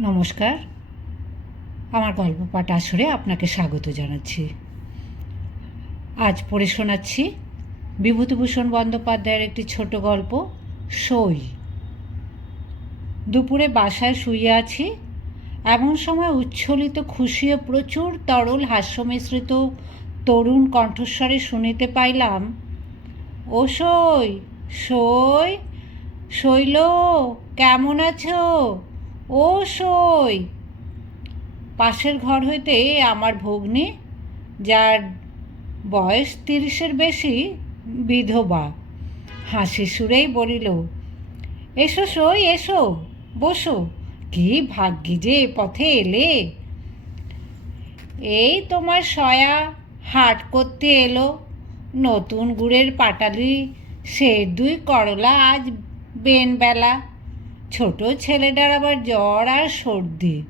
নমস্কার। আমার গল্প পাঠ আসরে আপনাকে স্বাগত জানাচ্ছি। আজ পড়ে শোনাচ্ছি বিভূতিভূষণ বন্দ্যোপাধ্যায়ের একটি ছোট গল্প, সই। দুপুরে বাসায় শুয়ে আছি, এমন সময় উচ্ছ্বলিত খুশি ও প্রচুর তরল হাস্যমিশ্রিত তরুণ কণ্ঠস্বরে শুনিতে পাইলাম, ও সই সই, শৈল, কেমন আছো? ও সই পাশের ঘর হইতে আমার ভগ্নী, যার বয়স তিরিশের বেশি, বিধবা। হাসি সুরেই বলিল, এসো সই এসো, বসো। কি ভাগ্যি যে পথে এলে? এই তোমার সয়া হাট করতে এলো। নতুন গুড়ের পাটালি, সে দুই করলা আজ বেনবেলা। ছোট ছেলেটার আবার জ্বর আর সর্দি।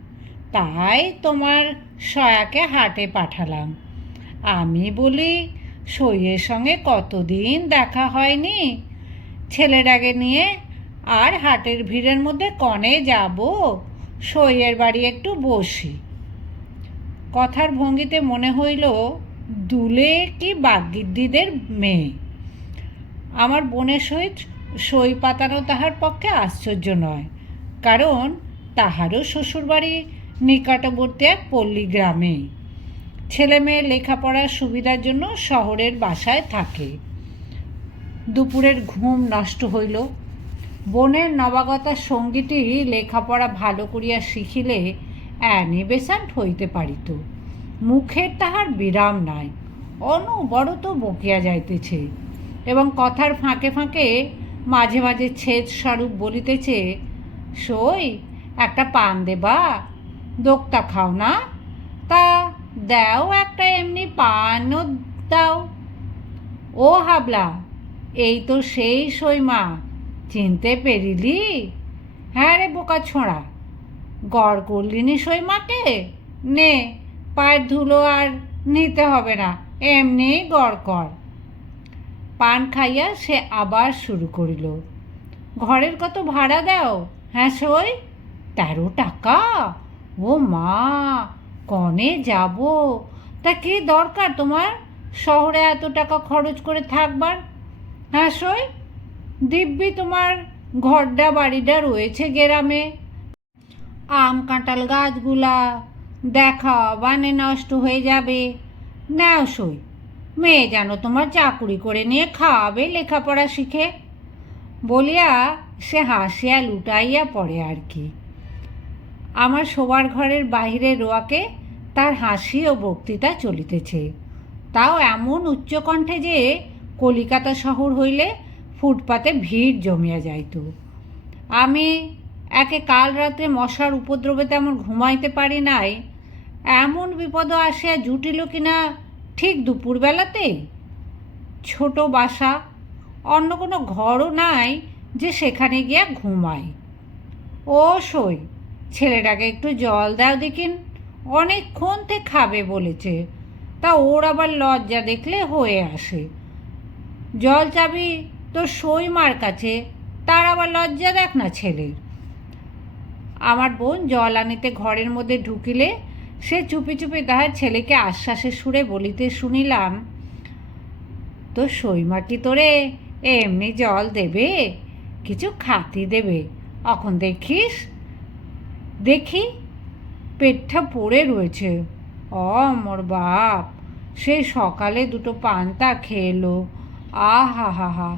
তাই তোমার সয়াকে হাটে পাঠালাম। আমি বলি, সইয়ের সঙ্গে কতদিন দেখা হয়নি? ছেলেটাকে নিয়ে আর হাটের ভিড়ের মধ্যে কনে যাব? সইয়ের বাড়ি একটু বসি। কথার ভঙ্গিতে মনে হইল, দুলে কি বাগিদ্দিদের মেয়ে? আমার বোনের সহিত সই পাতানো তাহার পক্ষে আশ্চর্য নয়, কারণ তাহারও শ্বশুরবাড়ি নিকটবর্তী এক পল্লী গ্রামে। ছেলে মেয়ে লেখাপড়ার সুবিধার জন্য শহরের বাসায় থাকে। দুপুরের ঘুম নষ্ট হইল। বোনের নবাগতা সঙ্গীটি লেখাপড়া ভালো করিয়া শিখিলে অ্যানিবেসান্ট হইতে পারিত। মুখের তাহার বিরাম নাই, অনবরত বকিয়া যাইতেছে এবং কথার ফাঁকে ফাঁকে মাঝে মাঝে ছেদ স্বরূপ বলিতেছে, সই, একটা পান দেবা, দোক্তা খাও না, তা দাও একটা এমনি পানও দাও। ও হাবলা, এই তো সেই সইমা চিনতে পেরিলি? হ্যাঁ রে বোকা ছোঁড়া, গড় করলিনি সইমাকে নে, পায়ের ধুলো আর নিতে হবে না এমনি গড় কর। পান খাইয়া সে আবার শুরু করিল। ঘরের কত ভাড়া দাও? হ্যাঁ সই। তেরো টাকা? ও মা, কনে যাব? তা কি দরকার তোমার? শহরে এত টাকা খরচ করে থাকবার? হ্যাঁ সই। দিব্যি তোমার ঘরডা বাড়িটা রয়েছে গ্রামে। আম, কাঁঠাল গাছগুলা দেখা বানে নষ্ট হয়ে যাবে। নাও সই। মেয়ে যেন তোমার চাকুরি করে নিয়ে খাওয়াবে, লেখাপড়া শিখে। বলিয়া সে হাসিয়া লুটাইয়া পড়ে আর কি। আমার শোবার ঘরের বাহিরে রোয়াকে তার হাসি ও বক্তৃতা চলিতেছে। তাও এমন উচ্চকণ্ঠে যে কলিকাতা শহর হইলে ফুটপাতে ভিড় জমিয়া যাইত। আমি একে কাল রাত্রে মশার উপদ্রবে তেমন ঘুমাইতে পারি নাই। এমন বিপদ আসিয়া জুটিল কিনা ঠিক দুপুরবেলাতে? ছোট বাসা, অন্য কোনো ঘরও নাই যে সেখানে গিয়া ঘুমায়। ও সই, ছেলেটাকে একটু জল দাও দেখিন, অনেকক্ষণ তে খাবে বলেছে। তা ওর আবার লজ্জা দেখলে হয়ে আসে। জল চাবি তোর সই মার কাছে, তার আবার লজ্জা দেখ না ছেলের। আমার বোন জল আনিতে ঘরের মধ্যে ঢুকিলে সে চুপি চুপি তাহার ছেলেকে আশ্বাসের সুরে বলিতে শুনিলাম, তো সইমা কি তোরে এমনি জল দেবে? কিছু খাতি দেবে? এখন দেখিস? দেখি, পেটটা পড়ে রয়েছে। অ মোর বাপ সেই সকালে দুটো পান্তা খেলো। আহা হা হা,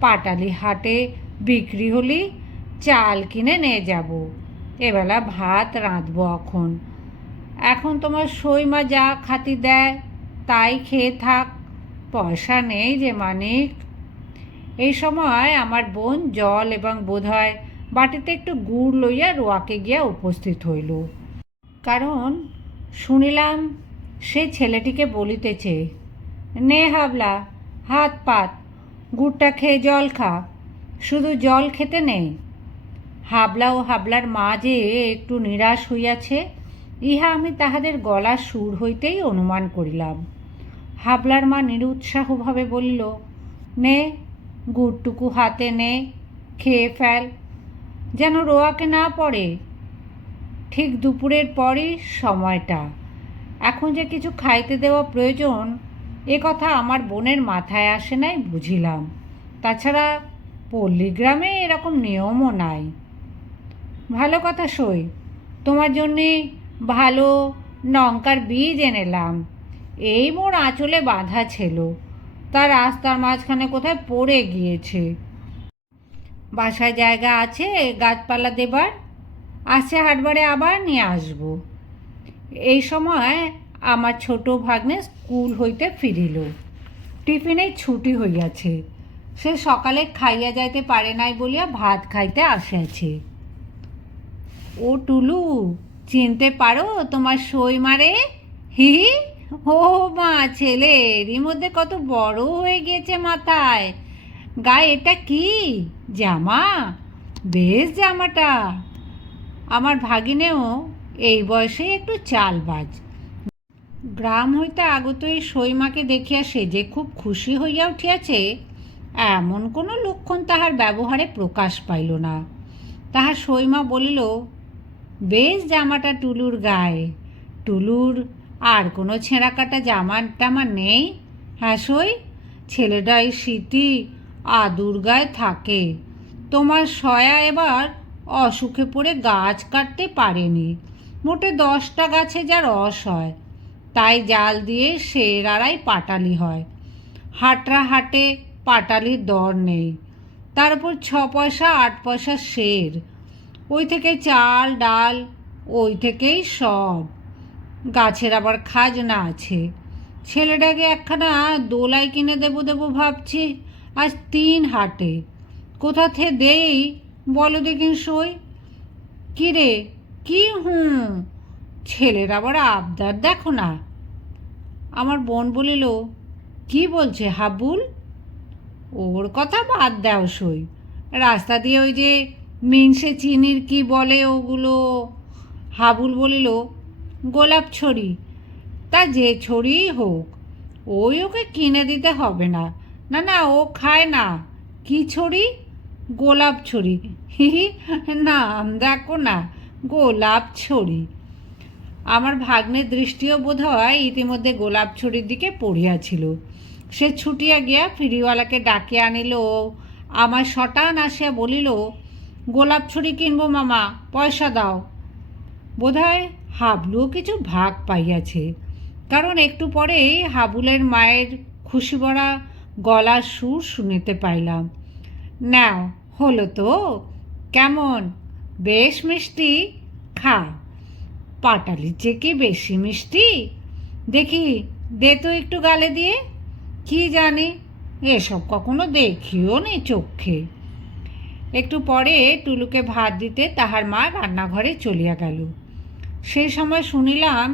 পাটালি হাটে বিক্রি হলি, চাল কিনে নিয়ে যাব। এবেলা ভাত রাঁধবো এখন এখন তোমার সইমা যা খাতি দেয়, তাই খেয়ে থাক। পয়সা নেই যে মানিক। এই সময় আমার বোন জল এবং বোধহয় বাটিতে একটু গুড় লইয়া রোয়াকে গিয়া উপস্থিত হইল। কারণ শুনিলাম সে ছেলেটিকে বলিতেছে, নে হাবলা, হাত পাত, গুড়টা খেয়ে জল খা, শুধু জল খেতে নেই হাবলা ও হাবলার মা যে একটু নিরাশ হইয়াছে ইহা আমি তাহাদের গলার সুর হইতেই অনুমান করিলাম। হাবলার মা নিরুৎসাহভাবে বলিল, নে, গুড়টুকু হাতে নে, খেয়ে ফেল। যেন রোয়াকে না পড়ে, ঠিক দুপুরের পরই সময়টা। এখন যে কিছু খাইতে দেওয়া প্রয়োজন, এ কথা আমার বোনের মাথায় আসে নাই বুঝিলাম। তাছাড়া পল্লীগ্রামে এরকম নিয়মও নাই। ভালো কথা সই, তোমার জন্যে ভালো লঙ্কার বীজ এনেলাম। এই মোর আঁচলে বাঁধা ছিল। তা রাস্তার মাঝখানে কোথায় পড়ে গিয়েছে। বাসায় জায়গা আছে গাছপালা দেবার? আসছে হাটবারে আবার নিয়ে আসব। এই সময় আমার ছোট ভাগ্নে স্কুল হইতে ফিরিল। টিফিনে ছুটি হইয়াছে। সে সকালে খাইয়া যাইতে পারে নাই বলিয়া ভাত খাইতে আসিয়াছে। ও টুলু চিনতে পারো তোমার সই মারে? হি ও মা ছেলে এরই মধ্যে কত বড় হয়ে গিয়েছে মাথায়। গায়ে এটা কি? জামা? বেশ জামাটা। আমার ভাগিনেও এই বয়সে একটু চালবাজ গ্রাম হইতে আগত এই সইমাকে দেখিয়া সে যে খুব খুশি হইয়া উঠিয়াছে, এমন কোনো লক্ষণ তাহার ব্যবহারে প্রকাশ পাইল না। তাহার সইমা বলিল বেশ জামাটা টুলুর গায়ে। টুলুর, আর কোনো ছেঁড়া কাটা জামা টামা নেই? হ্যাঁ সই? ছেলেটা এই শীতই আদুর গায়ে থাকে। তোমার সয়া এবার অসুখে পড়ে গাছ কাটতে পারেনি। মোটে দশটা গাছে যা রস হয়, তাই জাল দিয়ে শের আড়াই পাটালি হয়। হাটরা হাটে পাটালির দর নেই। তারপর ছ পয়সা, আট পয়সা শের। ওই থেকে চাল, ডাল, ওই থেকেই সব। গাছের আবার খাজনা আছে। ছেলেটাকে একখানা দোলাই কিনে দেবো দেবো ভাবছি, আজ তিন হাটে। কোথা থেকে দেই বলো দেখিন সই? কী রে কি হুম ছেলের আবার আবদার দেখো না। আমার বোন বলিল, কি বলছে হাবুল? ওর কথা বাদ দাও সই। রাস্তা দিয়ে ওই যে মিনসে চিনির কি বলে ওগুলো? হাবুল বলিল, গোলাপ ছড়ি। তা যে ছড়িই হোক, ওই ওকে কিনে দিতে হবে না। না না, ও খায় না। কি ছড়ি? গোলাপ ছড়ি। হি নাম দেখো না, গোলাপ ছড়ি। আমার ভাগ্নের দৃষ্টিও বোধ হয় ইতিমধ্যে গোলাপ ছড়ির দিকে পড়িয়াছিল। সে ছুটিয়া গিয়া ফিরিওয়ালাকে ডাকিয়া আনিল আমার শটান আসিয়া বলিল গোলাপ ছড়ি কিনবো মামা, পয়সা দাও। বোধহয় হাবলুও কিছু ভাগ পাইয়াছে। কারণ একটু পরেই হাবুলের মায়ের খুশি ভরা গলার সুর শুনিতে পাইলাম। নাও, হলো তো, কেমন? বেশ মিষ্টি? খা। পাটালির চেয়ে কি বেশি মিষ্টি? দেখি, দে তো একটু গালে দিয়ে। কি জানি, এসব কখনো দেখিও নি চোখে। একটু পরে টুলুকে ভাত দিতে তাহার মা রান্নাঘরে চলিয়া গেল। সেই সময় শুনিলাম,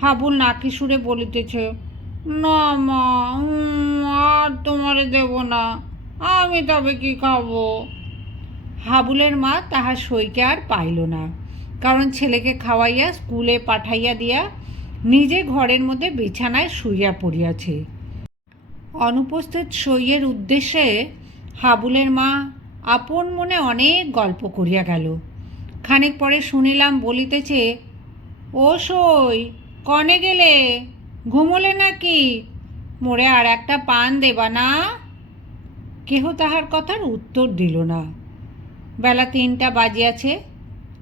হাবুল নাকি সুরে বলিতেছে, না মা আর তোমারে দেব না, আমি তবে কি খাব? হাবুলের মা তাহার সইকে আর পাইল না, কারণ ছেলেকে খাওয়াইয়া স্কুলে পাঠাইয়া দিয়া নিজে ঘরের মধ্যে বিছানায় শুইয়া পড়িয়াছে। অনুপস্থিত সইয়ের উদ্দেশ্যে হাবুলের মা আপন মনে অনেক গল্প করিয়া গেল। খানিক পরে শুনিলাম বলিতেছে, ও সই, কনে গেলে? ঘুমোলে নাকি? মোরে আর একটা পান দেবা না? কেহ তাহার কথার উত্তর দিল না। বেলা তিনটা বাজিয়াছে।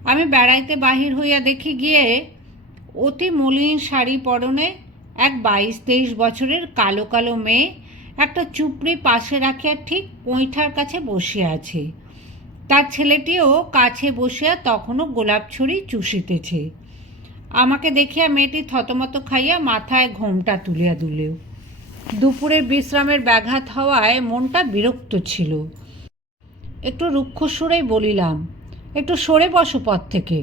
আমি বেড়াইতে বাহির হইয়া দেখি গিয়ে অতি মলিন শাড়ি পরনে এক বাইশ তেইশ বছরের কালো কালো মেয়ে একটা চুপড়ি পাশে রাখিয়া ঠিক পৈঠার কাছে বসিয়া আছে। তার ছেলেটিও কাছে বসিয়া তখনও গোলাপ ছড়ি চুষিতেছে। আমাকে দেখিয়া মেয়েটি থতমত খাইয়া মাথায় ঘোমটা তুলিয়া দুলেও দুপুরের বিশ্রামের ব্যাঘাত হওয়ায় মনটা বিরক্ত ছিল। একটু রুক্ষ সুরেই বলিলাম, একটু সরে বসো পথ থেকে।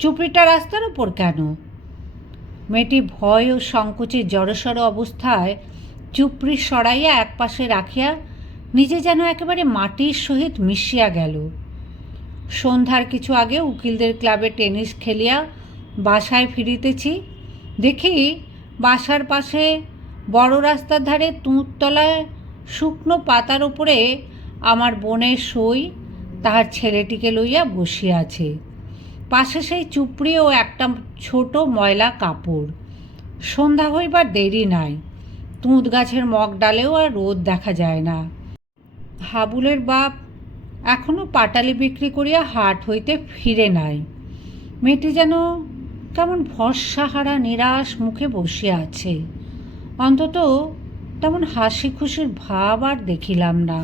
চুপড়িটা রাস্তার ওপর কেন? মেয়েটি ভয় ও সংকোচে জড়সড় অবস্থায় চুপড়ি সরাইয়া একপাশে রাখিয়া নিজে যেন একেবারে মাটির সহিত মিশিয়া গেল। সন্ধ্যার কিছু আগে উকিলদের ক্লাবে টেনিস খেলিয়া বাসায় ফিরিতেছি, দেখি বাসার পাশে বড় রাস্তার ধারে তুঁততলায় শুকনো পাতার উপরে আমার বোনের সই তাহার ছেলেটিকে লইয়া বসিয়া আছে। পাশে সেই চুপড়ি ও একটা ছোট ময়লা কাপড়। সন্ধ্যা হইবার দেরি নাই। তুঁত গাছের মগ ডালেও আর রোদ দেখা যায় না। হাবুলের বাপ এখনও পাটালি বিক্রি করিয়া হাট হইতে ফিরে নাই। মেয়েটি যেন কেমন ভরসাহারা নিরাশ মুখে বসিয়া আছে। অন্তত তেমন হাসি খুশির ভাব আর দেখিলাম না।